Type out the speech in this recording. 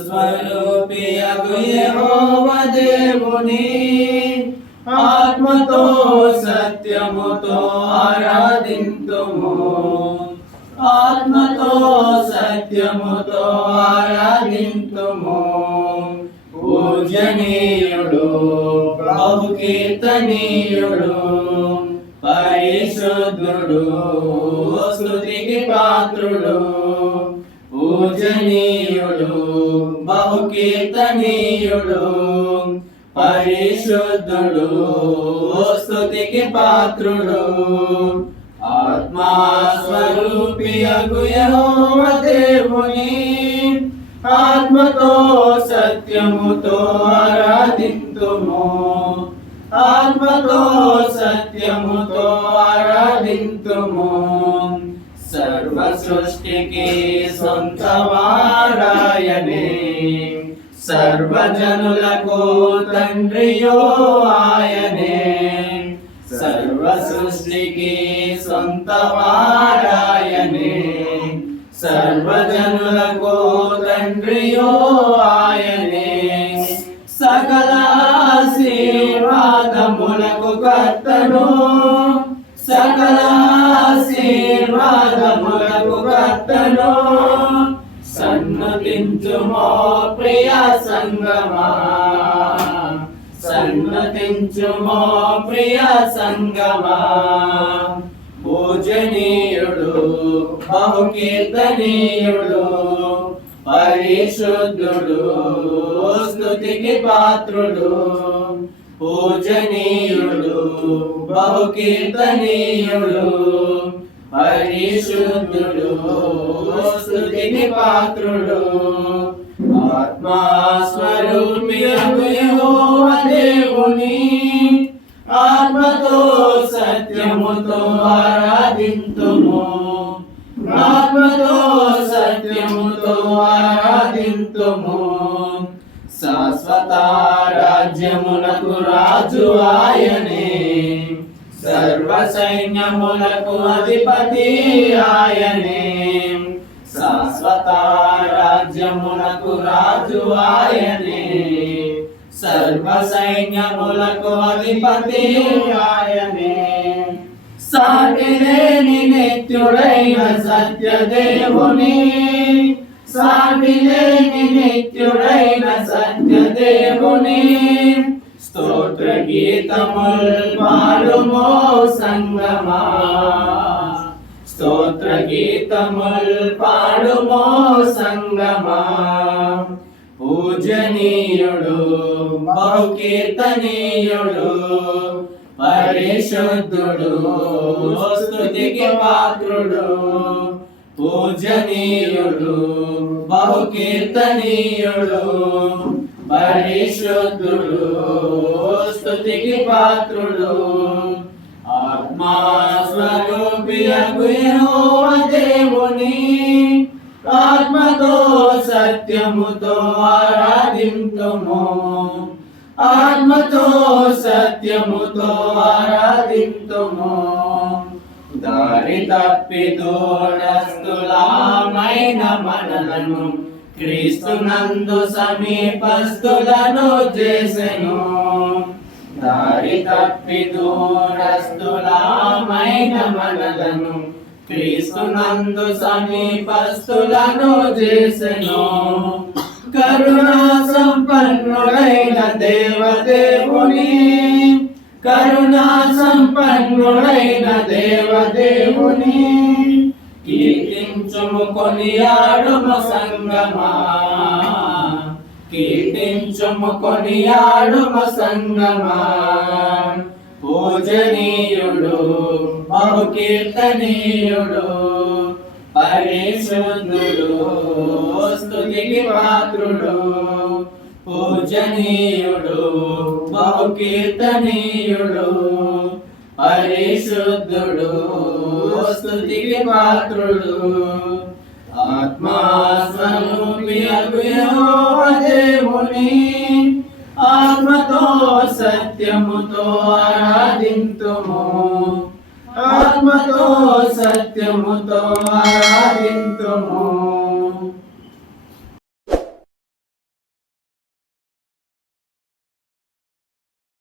స్వరూపియగు యెహోవా దేవుని ఆత్మతో సత్యముతో ఆరాధింతుము. ఆత్మతో సత్యముతో ఆరాధింతుము. పూజనీయుడు బహుకీర్తనీయుడు పరిశుద్ధుడు స్తుతికి పాత్రుడు. పూజనీయుడు బహుకీర్తనీయుడు పరిశుద్ధుడు స్తుతికి పాత్రుడు. ఆత్మా స్వరూపియగు యెహోవా దేవుని ఆత్మతో సత్యముతో ఆరాధింతుము. ఆత్మతో సత్యముతో ఆరాధింతుము. సర్వ సృష్టికి సొంతవాడాయనే సర్వజనులకు తండ్రియో ఆయనే. సర్వ సృష్టికి సొంతవాడాయనే సర్వజనులకు తండ్రియో ఆయనే. సకల ఆశీర్వాదములకు కర్తను సకల ఆశీర్వాదములకు కర్తను. సన్నతించుమో ప్రియ సంగమా సన్నతించుమో ప్రియ సంగమా. పూజనీయుడు బహుకీర్తనీయుడు పరిశుద్ధుడు స్తుతికి పాత్రుడు. పూజనీయుడు బహుకీర్తనీయుడు పరిశుద్ధుడు స్తుతికి పాత్రుడు. ఆత్మా స్వరూపియగు యెహోవా దేవుని ఆత్మతో సత్యముతో ఆరాధింతుము. ఆత్మతో సత్యముతో ఆరాధింతుము. శాశ్వత రాజ్యములకు రాజు ఆయనే సర్వ సైన్యములకు అధిపతి ఆయనే. శాశ్వత రాజ్యములకు రాజు ఆయనే సర్వ సైన్యములకు అధిపతి ఆయనే. సాటిలేని నిత్యుడైన సత్యదేవుని సాటిలేని నిత్యుడైన సత్యదేవుని స్తోత్ర గీతముల్ పాడుమో సంగమా. స్తోత్ర గీతముల్ పాడుమో సంగమా. పూజనీయుడు బహుకీర్తనీయుడు పరిశుద్ధుడు స్తుతికి పాత్రుడు. పూజనీయుడు బహుకీర్తనీయుడు పరిశుద్ధుడు స్తుతికి పాత్రుడు. ఆత్మా స్వరూపియగు యెహోవా దేవుని ఆత్మతో సత్యముతో ఆరాధింతుము. ఆత్మతో సత్యముతో ఆరాధింతుము. దారి తప్పి దూరస్తులమైన మనలను క్రీస్తునందు సమీపస్తులను చేసెను. దారి తప్పి దూరస్తులమైన మనలను క్రీస్తునందు సమీపస్తులను చేసెను. కరుణా సంపన్నుడైన దేవదేవుని కరుణా సంపన్నుడైన దేవదేవుని కీర్తించుము కొనియాడుము సంగమా. కీర్తించుము కొనియాడుము సంగమా. పూజనీయుడు బహుకీర్తనీయుడు పరిశుద్ధుడు స్తుతికి పాత్రుడు. పూజనీయుడు బహుకీర్తనీయుడు పరిశుద్ధుడు స్తుతికి పాత్రుడు. ఆత్మా స్వరూపియగు యెహోవా దేవుని ఆత్మతో సత్యముతో ఆరాధింతుము. ఆత్మతో సత్యముతో ఆరాధింతుము.